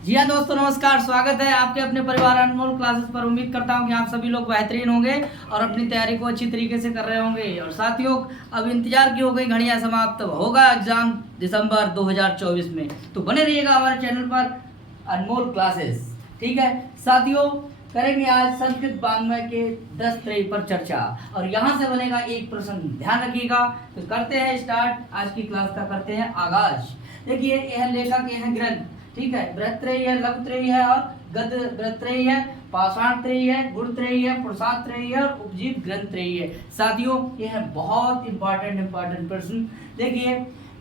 जी हाँ दोस्तों, नमस्कार। स्वागत है आपके अपने परिवार अनमोल क्लासेस पर। उम्मीद करता हूँ कि आप सभी लोग बेहतरीन होंगे और अपनी तैयारी को अच्छी तरीके से कर रहे होंगे। और साथियों, अब इंतजार की हो गई घड़ियां समाप्त, होगा एग्जाम दिसंबर 2024 में। तो बने रहिएगा हमारे चैनल पर अनमोल क्लासेस। ठीक है साथियों, करेंगे आज संस्कृत वाङ्मय के 10 त्रयी पर चर्चा और यहाँ से बनेगा एक प्रश्न, ध्यान रखिएगा। तो करते हैं स्टार्ट, आज की क्लास का करते हैं आगाज। देखिए, यह लेखक, यह ग्रंथ, ठीक है, बृहत्त्रयी है, लघुत्रयी है और गद्य बृहत्त्रयी है, पाषाण त्रयी है, गुणत्रयी है, पुरुषार्थ त्रयी है और उपजीत ग्रंथ त्रयी है। साथियों, ये है बहुत इंपॉर्टेंट प्रश्न। देखिए,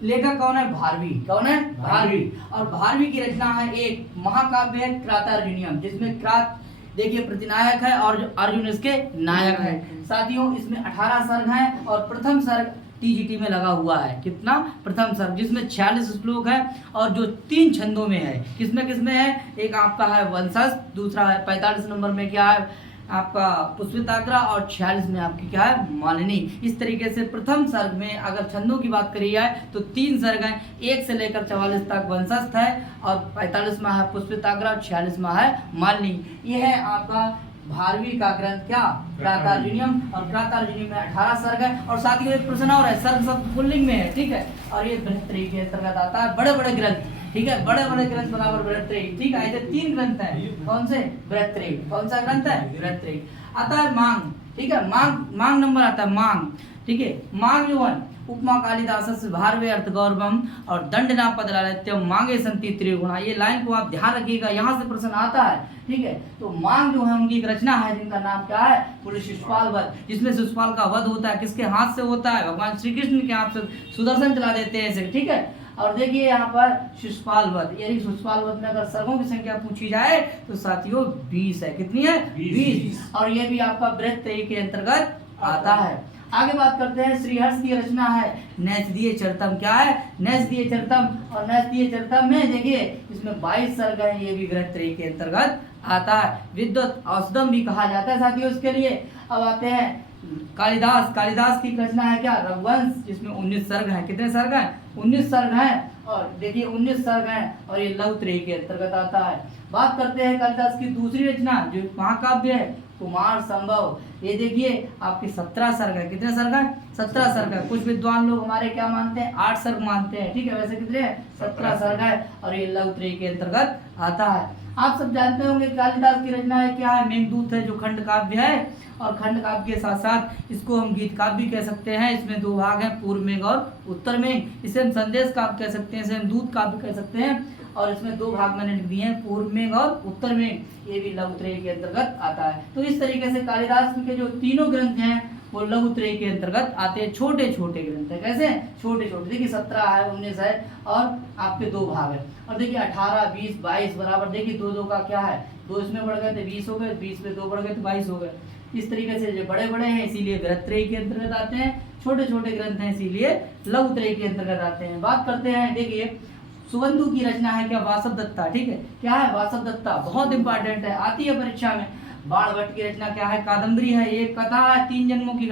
लेखक कौन है? भारवी। कौन है? भारवी। और भारवी की रचना है एक महाकाव्य है क्रातार्जुनीयम, जिसमें क्रात देखिए प्रतिनायक है और अर्जुन इसके नायक है। साथियों, इसमें 18 सर्ग हैं और प्रथम सर्ग टीजीटी में लगा हुआ है। कितना? प्रथम सर्ग, जिसमें 46 श्लोक है और जो 3 छंदों में है। किसमें किसमें है? एक आपका है वंशज, दूसरा है 45 नंबर में क्या है आपका पुष्पिताग्रा और 46 में आपकी क्या है मालिनी। इस तरीके से प्रथम सर्ग में अगर छंदों की बात करी जाए तो 3 सर्ग हैं, 1 से लेकर 44 तक वंशस्थ है और 45 में है पुष्पिताग्रा और 46 में है मालिनी। ये है आपका भारवी का ग्रंथ क्या? क्रातार्जुनीयम। और क्रातार्जुनीयम में 18 सर्ग है। और साथ ही एक प्रश्न और है, सर्ग शब्द पुल्लिंग में है, ठीक है। और ये बृहत्त्रयी के अंतर्गत आता है। बड़े बड़े ग्रंथ, ठीक है, बड़े बड़े ग्रंथ बराबर बृहत्त्रयी, ठीक है। ऐसे 3 ग्रंथ हैं। कौन से? बृहत्त्रयी। कौन सा ग्रंथ है? बृहत्त्रयी। आता है मांग, ठीक है, मांग नंबर आता है मांग, ठीक है। मांग जो है उपमा कालिदास भारवे अर्थ गौरवम और दंडना पदलालित्यम मांगे संति त्रिगुणा। ये लाइन को आप ध्यान रखिएगा, यहाँ से प्रश्न आता है, ठीक है। तो मांग जो है उनकी एक रचना है जिनका नाम क्या है? बोले शिशुपाल वध, जिसमें शिशुपाल का वध होता है। किसके हाथ से होता है? भगवान श्री कृष्ण के हाथ से सुदर्शन चला देते हैं इसे, ठीक है। और देखिए यहाँ पर शिशुपाल वध, यानी शिशुपाल वध में अगर सर्गों की संख्या पूछी जाए तो साथियों 20 है। कितनी है? 20। और ये भी आपका बृहत्त्रयी के अंतर्गत आता है। आगे बात करते हैं, श्रीहर्ष की रचना है नैषधीय चरितम। क्या है? नैषधीय चरितम। और नैषधीय चरितम में देखिए इसमें 22 सर्ग है, ये भी बृहत्त्रयी के अंतर्गत आता है। विद्वत औषधम भी कहा जाता है साथियों इसके लिए। अब आते हैं कालिदास की रचना है क्या? रघुवंश, जिसमें 19 सर्ग हैं। कितने सर्ग हैं? 19 सर्ग हैं। और देखिए 19 सर्ग हैं और ये लघुत्रयी के अंतर्गत आता है। बात करते हैं कालिदास की दूसरी रचना जो महाकाव्य है कुमार संभव। ये देखिए आपके 17 सर्ग है। कितने सर्ग है? 17 सर्ग है। कुछ विद्वान लोग हमारे क्या मानते हैं? 8 सर्ग मानते हैं, ठीक है। वैसे कितने हैं? 17 सर्ग है और ये लघुत्रयी के अंतर्गत आता है। आप सब जानते होंगे कालिदास की रचना है क्या है? मेघदूत है, जो खंड काव्य है। और खंड काव्य के साथ साथ इसको हम गीत काव्य भी कह सकते हैं। इसमें 2 भाग हैं, पूर्व मेघ और उत्तर मेघ। इसे हम संदेश काव्य कह सकते हैं, इसे हम दूत काव्य कह सकते हैं। और इसमें 2 भाग मैंने लिख दिए हैं, पूर्व मेघ और उत्तर मेघ। ये भी लघुत्रयी के अंतर्गत आता है। तो इस तरीके से कालिदास के जो तीनों ग्रंथ हैं वो लघुत्रयी के अंतर्गत आते हैं। छोटे छोटे ग्रंथ है। कैसे? छोटे छोटे। देखिए 17 है, 19 है और आपके 2 भाग है। और देखिए 18, 20, 22 बराबर, देखिए 2 का क्या है? 2 इसमें बढ़ गए थे 20 हो गए, 20 में 2 बढ़ गए तो 22 हो गए। इस तरीके से जो बड़े बड़े हैं इसीलिए बृहत्त्रयी के अंतर्गत आते हैं, छोटे छोटे ग्रंथ हैं इसीलिए लघुत्रयी के अंतर्गत आते हैं। बात करते हैं, देखिए सुबंधु की रचना है क्या? वासव दत्ता, ठीक है। क्या है? वासव दत्ता, बहुत इंपॉर्टेंट है, आती है परीक्षा में। बाणभट्ट की रचना क्या है? कादम्बरी है। ये कथा है 3 जन्मों की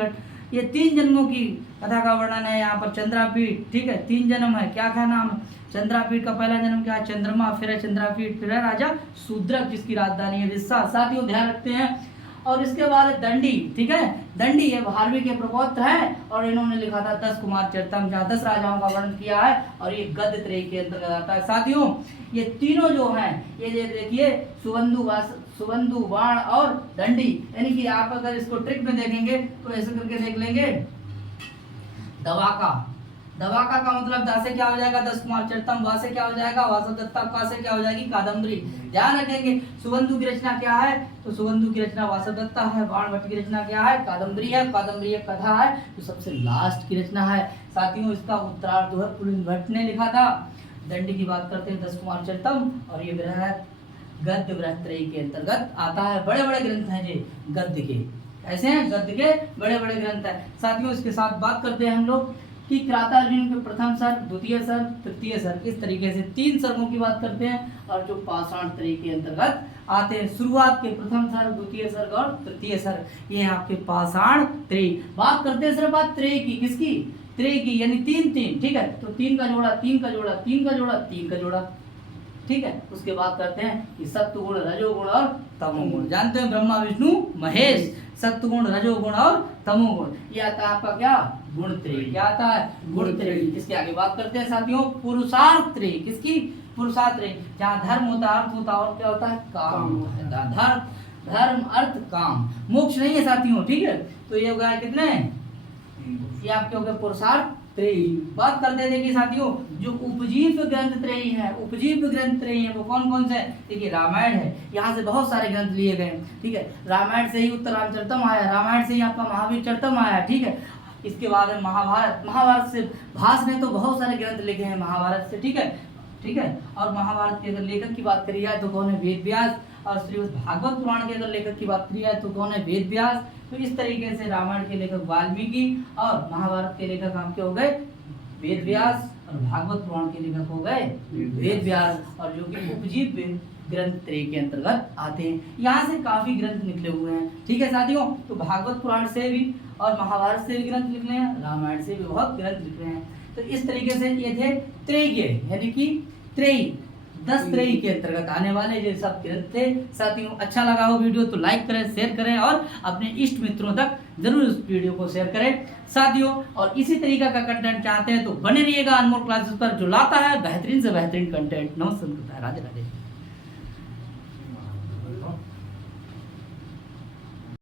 ये 3 जन्मों की कथा का वर्णन है यहाँ पर। चंद्रापीठ, ठीक है, 3 जन्म है। क्या क्या नाम है? चंद्रापीठ का पहला जन्म क्या है? चंद्रमा, फिर है चंद्रापीठ, फिर है राजा शूद्रक जिसकी राजधानी है विस्सा। साथियों ध्यान रखते हैं। और इसके बाद दंडी, ठीक है। दंडी ये भारवी के प्रपौत्र है और इन्होंने लिखा था 10 कुमार चरितम, जहाँ 10 राजाओं का वर्णन किया है और ये गद्य त्रयी के अंतर्गत आता है। साथियों ये तीनों जो हैं ये देखिए सुबंधु, बाण और दंडी, यानी कि आप अगर इसको ट्रिक में देखेंगे तो ऐसे करके देख लेंगे। दवाका का मतलब दा से क्या हो जाएगा? 10 कुमार चरितम, वा से क्या हो जाएगा? वासव दत्ता, का से क्या हो जाएगी? कादम्बरी। ध्यान रखेंगे। सुबंधु की रचना क्या है? तो सुबंधु की रचना वासव दत्ता है। बाणभट्ट की रचना क्या है? कादम्बरी है। कादम्बरी एक कथा है जो सबसे लास्ट की रचना है। साथियों इसका उत्तरार्ध जो है पुलिन भट्ट ने लिखा था। दंडी की बात करते हैं 10 कुमार चरितम और ये गद्य बृहत्त्रयी के अंतर्गत आता है। बड़े बड़े ग्रंथ हैं ये गद्य के, ऐसे हैं गद्य के बड़े बड़े ग्रंथ हैं। साथियों इसके साथ बात करते हैं हम लोग कि क्रातार्जुनीयम के प्रथम सर्ग, द्वितीय सर्ग, तृतीय सर्ग, इस तरीके से 3 सर्गों की बात करते हैं और जो पाषाण त्रयी के अंतर्गत आते हैं। शुरुआत के प्रथम सर्ग, द्वितीय सर्ग और तृतीय सर्ग, ये आपके पाषाण त्रयी। बात करते हैं सिर्फ बात त्रयी की, किसकी? त्रयी की, यानी 3 3, ठीक है। तो 3 का जोड़ा, 3 का जोड़ा, 3 का जोड़ा, 3 का जोड़ा, ठीक है। उसके बाद करते हैं कि सत्वगुण, रजोगुण और तमोगुण। जानते हैं ब्रह्मा विष्णु महेश, सत्वगुण, रजोगुण और तमोगुण। ये आता है आपका क्या, गुणत्रयी। क्या आता है, गुणत्रयी। इसके आगे बात करते हैं साथियों पुरुषार्थ त्रयी। किसकी, पुरुषार्थ त्रयी। जहाँ धर्म होता है, अर्थ होता है और क्या होता है, काम होता है। धर्म अर्थ काम, मोक्ष नहीं है साथियों, ठीक है। तो ये हो गया कितने, ये आपके हो गए पुरुषार्थ त्रयी। बात करते हैं देखिए साथियों, जो उपजीव्य ग्रंथ त्रयी है, उपजीव्य ग्रंथ त्रयी है वो कौन कौन से है। देखिए रामायण है, यहाँ से बहुत सारे ग्रंथ लिए गए, ठीक है। रामायण से ही उत्तरांचलतम आया, रामायण से ही आपका महावीर चरितम आया, ठीक है। इसके बाद है महाभारत, महाभारत से भास ने तो बहुत सारे ग्रंथ लिखे हैं महाभारत से, ठीक है, ठीक है। और महाभारत के अगर लेखक की बात करी जाए तो कौन है, वेद व्यास। और श्रीमद् भागवत पुराण के अगर लेखक की बात करी जाए तो कौन है, वेद व्यास। तो इस तरीके से रामायण के लेखक वाल्मीकि और महाभारत के लेखक आपके हो गए वेद व्यास, और भागवत पुराण के लेखक हो गए वेद व्यास, और जो कि उपजीव्य ग्रंथ त्रयी के अंतर्गत आते हैं। यहाँ से काफी ग्रंथ निकले हुए हैं, ठीक है साथियों। तो भागवत पुराण से भी और महाभारत से भी ग्रंथ निकले हैं, रामायण से भी बहुत ग्रंथ निकले हैं। तो इस तरीके से ये थे त्रयी, यानी कि त्रयी 10 त्रयी के अंतर्गत आने वाले जो सब ग्रंथ थे। साथियों अच्छा लगा हो वीडियो तो लाइक करें, शेयर करें और अपने इष्ट मित्रों तक जरूर इस वीडियो को शेयर करें साथियों। और इसी तरीका का कंटेंट चाहते हैं तो बने रहिएगा अनमोल क्लासेस पर, जो लाता है बेहतरीन से बेहतरीन कंटेंट। नमस्कार, राधे राधे।